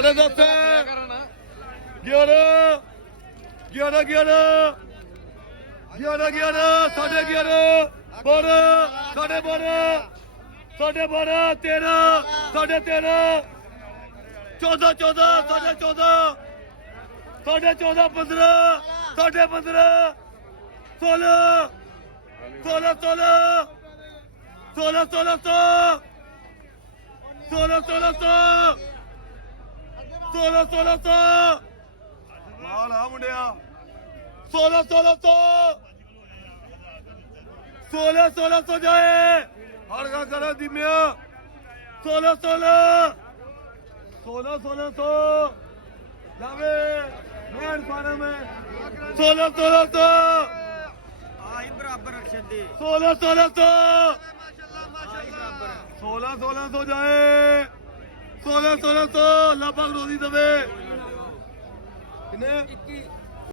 साढ़े 10 11 11 11 11 11 साढ़े 11 12 साढ़े 12 साढ़े 12 13 साढ़े 13 14 14 साढ़े 14 साढ़े 14 15 साढ़े 15 16 16 16 16 16 16 16 16 ਮਾਲ ਆ ਮੁੰਡਿਆ 16 16 16 16 ਜਾਏ ਹੜਗਾ ਕਰਾ ਦਿਮਿਆ 16 16 16 16 ਜਾਵੇ ਮੈਂ ਫਾਰਮ ਹੈ 16 16 ਆਹੀ ਬਰਾਬਰ ਅਕਸ਼ਰ ਦੇ 16 16 ਆਹੀ ਬਰਾਬਰ 16 16 ਜਾਏ 16 16 ਲੱਭਾ ਰੋਦੀ ਦਵੇ ਕਿੰਨੇ 21